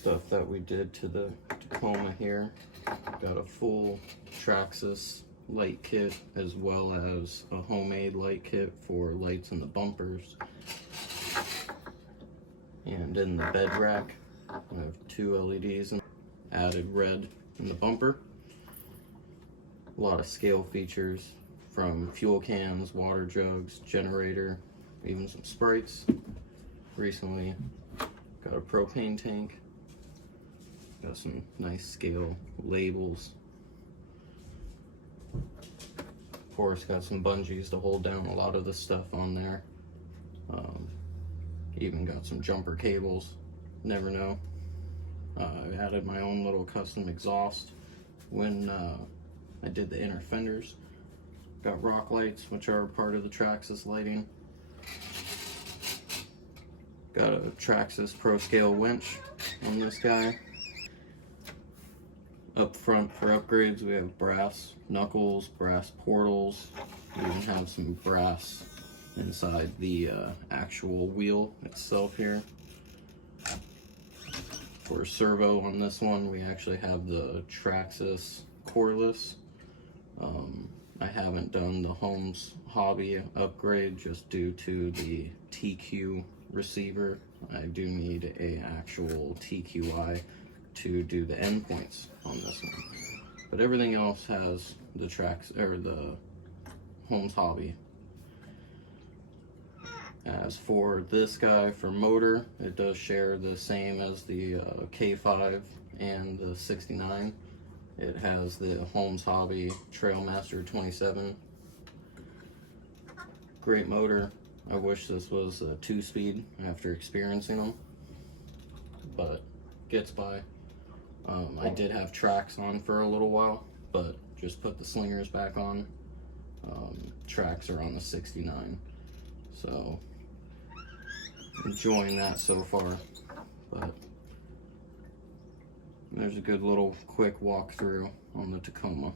stuff that we did to the Tacoma here. Got a full Traxxas light kit as well as a homemade light kit for lights in the bumpers. And in the bed rack, I have 2 LEDs and added red in the bumper. A lot of scale features from fuel cans, water jugs, generator, even some sprites. Recently got a propane tank. Got some nice scale labels. Of course, got some bungees to hold down a lot of the stuff on there. Even got some jumper cables. Never know. I added my own little custom exhaust when I did the inner fenders. Got rock lights, which are part of the Traxxas lighting. Got a Traxxas Pro Scale winch on this guy. Up front for upgrades, we have brass knuckles, brass portals. We even have some brass inside the actual wheel itself here. For servo on this one, we actually have the Traxxas cordless. I haven't done the Holmes hobby upgrade just due to the TQ receiver. I do need a actual TQI to do the endpoints on this one. But everything else has the the Holmes hobby. As for this guy, for motor, it does share the same as the K5 and the 69. It has the Holmes Hobby Trailmaster 27. Great motor. I wish this was a 2-speed after experiencing them, but gets by. I did have tracks on for a little while, but just put the slingers back on. Tracks are on the 69, so enjoying that so far. But there's a good little quick walkthrough on the Tacoma.